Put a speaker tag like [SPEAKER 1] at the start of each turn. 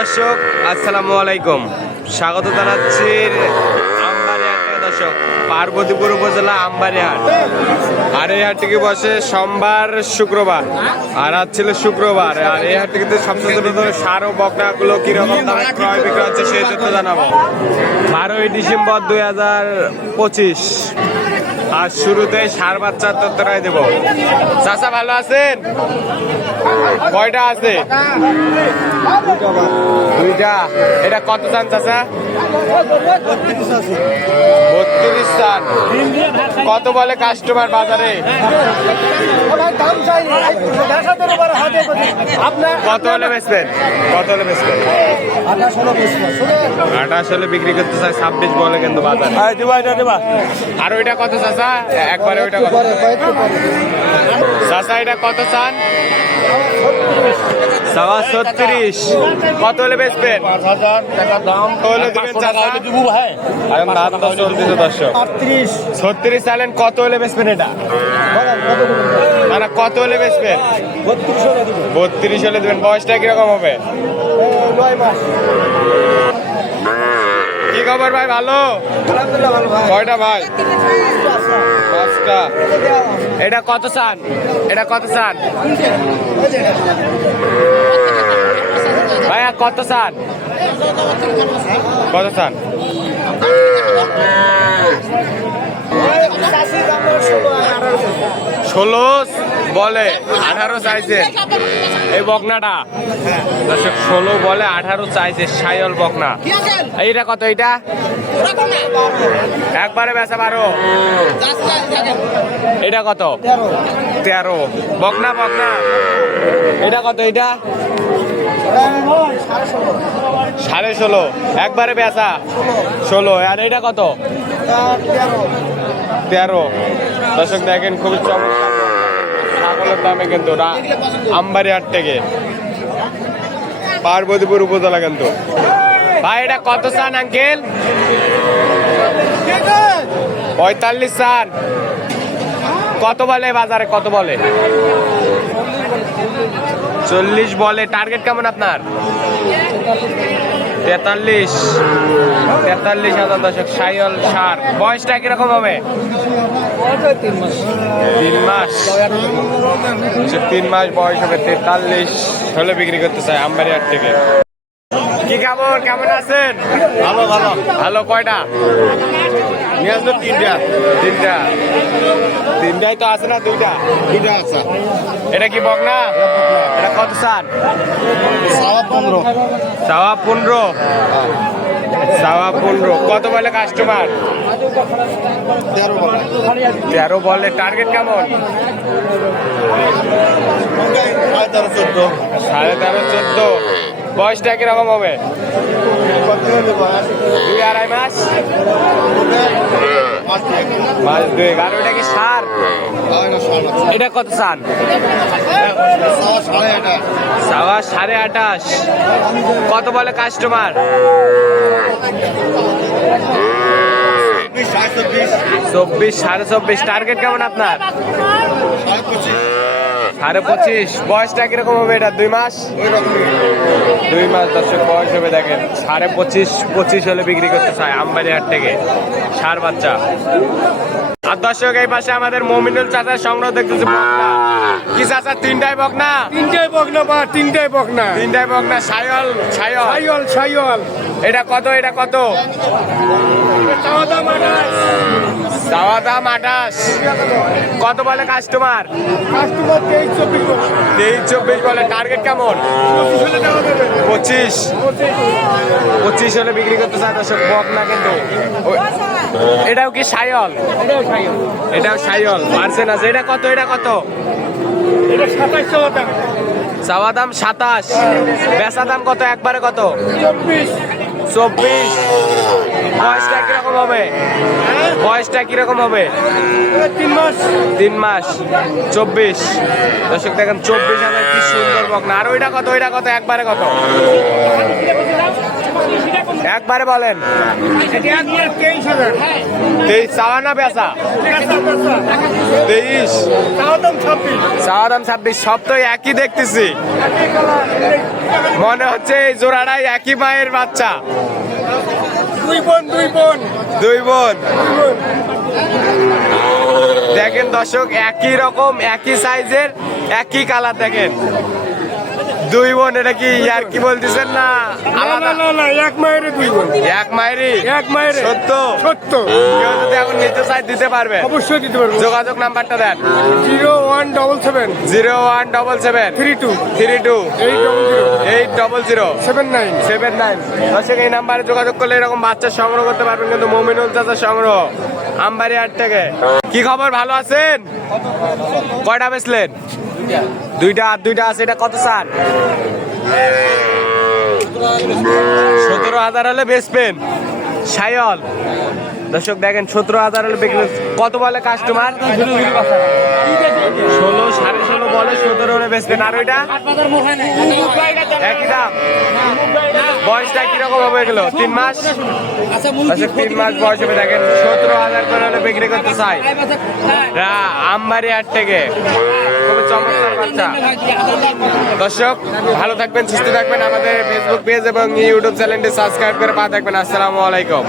[SPEAKER 1] দর্শক, আসসালামু আলাইকুম। স্বাগত জানাচ্ছি পার্বতীপুর উপজেলা আমবাড়িহাট আর এই হাটটিকে বসে সোমবার, শুক্রবার। আর আজ ছিল শুক্রবার। আর এই হাটটি কিন্তু সবচেয়ে ছোট সার ও বকনাগুলো কীরকম দামে ক্রয় বিক্রয় হচ্ছে সেই তথ্য জানাব। বারোই ডিসেম্বর দুই হাজার পঁচিশ। আর শুরুতে সার বাচ্চার তথ্যটাই দেবো। চাচা ভালো আছেন? কয়টা আছে? দুইটা। এটা কত চান চাচা? বত্রিশ চান। কত বলে কাস্টমার বাজারে? কত হলে বেচবেন? কত হলে বেচবেন? আঠাশ হলে বিক্রি করতে চাই ছাব্বিশ বলে কিন্তু বাজারে। আর ওইটা কত চাচা? একবারে ওইটা কত? চাচা এটা কত চান? সাওয়া ছত্রিশ। কত হলে বেচবেন? কত হলে দিবেন চাচা এখন দাম তো চলতেছে দর্শক। ছত্রিশ চালেন কত হলে বেচবেন এটা? না না কত হলে বেচবেন? বত্রিশ হলে দেবেন। বয়সটা কীরকম হবে? কি খবর ভাই ভালো? কয়টা ভাই? পাঁচটা। এটা কত চান? এটা কত চান? ভাইয়া কত চান? কত সান ষোলো বলে, আঠারো চাইছে। এই বকনাটা। দর্শক, ষোলো বলে আঠারো চাইছে সায়ল বকনা। এইটা কত এইটা? একবারে বেচা বারো। এটা কত? তেরো। বকনা বকনা। এটা কত এটা সাড়ে ষোলো। একবারে বেচা। ষোলো। আর এটা কত? তেরো। দর্শক, দেখেন খুবই চমৎকার। ছাগলের দামে কিন্তু রা- আমবাড়ি হাট থেকে। পার্বতীপুর উপজেলা কিন্তু। ভাই, এটা কত সান আঙ্কেল? পঁয়তাল্লিশ সান কত বলে বাজারে? কত বলে? চল্লিশ বলে টার্গেট কেমন আপনার? তেতাল্লিশ। তেতাল্লিশ হাজার দশক সাইল সার। বয়সটা কীরকম হবে? তিন মাস। তিন মাস বয়স হবে তেতাল্লিশ হলে বিক্রি করতে চাই আমবাড়ি হাট থেকে। কি কেমন কেমন আছেন?
[SPEAKER 2] ভালো ভালো।
[SPEAKER 1] ভালো কয়টা?
[SPEAKER 2] নিয়ে আসবে তিনটা।
[SPEAKER 1] তিনটা। তিনটাই তো আছে না দুইটা?
[SPEAKER 2] দুইটা আছে।
[SPEAKER 1] এটা কি বকনা? এটা কত সার?
[SPEAKER 2] সাওয়া পনেরো।
[SPEAKER 1] সাওয়া পনেরো। সাওয়া পনেরো। কত বলে কাস্টমার
[SPEAKER 2] তেরো বলে।
[SPEAKER 1] তেরো বলে। টার্গেট কেমন? সাড়ে তেরো চোদ্দ। বয়সটা কীরকম হবে? দুই আড়াই মাস? মাস দুই আর ওটা কি সার? এটা কত সান সাওয়া সাড়ে আঠাশ। কত বলে কাস্টমার
[SPEAKER 2] সাড়ে চব্বিশ
[SPEAKER 1] সাড়ে চব্বিশ। টার্গেট কেমন আপনার?
[SPEAKER 2] সাড়ে পঁচিশ।
[SPEAKER 1] বয়সটা কীরকম হবে এটা? দুই মাস? দুই মাস দর্শক, বয়স হবে দেখেন। সাড়ে পঁচিশ পঁচিশ হলে বিক্রি করতে চায় আমবাড়ি হাট থেকে। সার বাচ্চা। আর দর্শক এই পাশে আমাদের মমিনুল চাচার সংগ্রহ দেখতেছে বকনা। কি চাচা তিনটাই বকনা?
[SPEAKER 3] তিনটাই বকনা বা তিনটাই বকনা।
[SPEAKER 1] তিনটাই বকনা সায়ল সায়ল।
[SPEAKER 3] সাইওয়াল সাইওয়াল
[SPEAKER 1] এটা কত এটা কত?
[SPEAKER 3] চাওয়া দাম
[SPEAKER 1] চাওয়া দাম আঠাশ। কত বলে কাস্টমার
[SPEAKER 3] কাস্টমার তেইশ চব্বিশ
[SPEAKER 1] তেইশ চব্বিশ বলে। টার্গেট কেমন?
[SPEAKER 3] পঁচিশ
[SPEAKER 1] পঁচিশ। হলে বিক্রি করতে চায় দর্শক বক না কিন্তু এটাও কি সায়ল?
[SPEAKER 3] এটাও সাইওয়াল
[SPEAKER 1] এটাও সাইল পারছে না এটা কত? এটা কত?
[SPEAKER 3] চাওয়া দাম
[SPEAKER 1] সাতাশ। বেচা দাম কত? একবারে কত?
[SPEAKER 3] চব্বিশ।
[SPEAKER 1] চব্বিশ। বয়সটা কীরকম হবে? বয়সটা কীরকম হবে?
[SPEAKER 3] তিন মাস।
[SPEAKER 1] তিন মাস। চব্বিশ। দর্শক দেখেন চব্বিশ হাজার কি সুন্দর বক না আর ওইটা কত? ওইটা কত? একবারে কত? একবারে বলেন।
[SPEAKER 3] তেইশ ছাব্বিশ,
[SPEAKER 1] সব তো একই দেখতেছি। মনে হচ্ছে এই জোড়াটাই একই মায়ের বাচ্চা।
[SPEAKER 3] দুই দুই
[SPEAKER 1] দুই বোন। দেখেন দর্শক, একই রকম, একই সাইজের, একই কালার দেখেন। দুই বোন এটা কি আর কি বলতেছেন না? আলাদা
[SPEAKER 3] না না এক মায়ের দুই বোন।
[SPEAKER 1] এক মায়েরই?
[SPEAKER 3] এক মায়ের
[SPEAKER 1] সত্য?
[SPEAKER 3] সত্য।
[SPEAKER 1] কেউ যদি এখন নিতে চাই দিতে পারবে।
[SPEAKER 3] অবশ্যই দিতে পারব।
[SPEAKER 1] যোগাযোগ নাম্বারটা দেন।
[SPEAKER 3] Zero one double seven.
[SPEAKER 1] Zero one double seven.
[SPEAKER 3] Three two.
[SPEAKER 1] Three two.
[SPEAKER 3] Eight double zero.
[SPEAKER 1] Eight double zero.
[SPEAKER 3] Seven nine.
[SPEAKER 1] Seven nine. দর্শক এই নাম্বারে যোগাযোগ করলে এরকম বাচ্চা সংগ্রহ করতে পারবেন কিন্তু মমিনুল চাচা সংগ্রহ। আমবাড়ি হাট থেকে। কি খবর ভালো আছেন? কয়টা বেচলেন? দুইটা আর দুইটা আছে, এটা কত সার সতেরো হাজার হলে বেচবেন সায়ল দর্শক, দেখেন, সতেরো হাজার হলে কত বলে কাস্টমার ষোলো বলে সতেরো হলে বেচবেন আর ওইটা? একই দাম। বয়সটা কীরকম হবে এগুলো? তিন মাস? আচ্ছা তিন মাস বয়স হবে। দেখেন, সতেরো হাজার করে হলে বিক্রি করতে চাই আমবাড়ি হাট থেকে। চমৎকার দর্শক, ভালো থাকবেন, সুস্থ থাকবেন। আমাদের ফেসবুক পেজ এবং ইউটিউব চ্যানেলটি সাবস্ক্রাইব করে পা থাকবেন। আসসালামু আলাইকুম।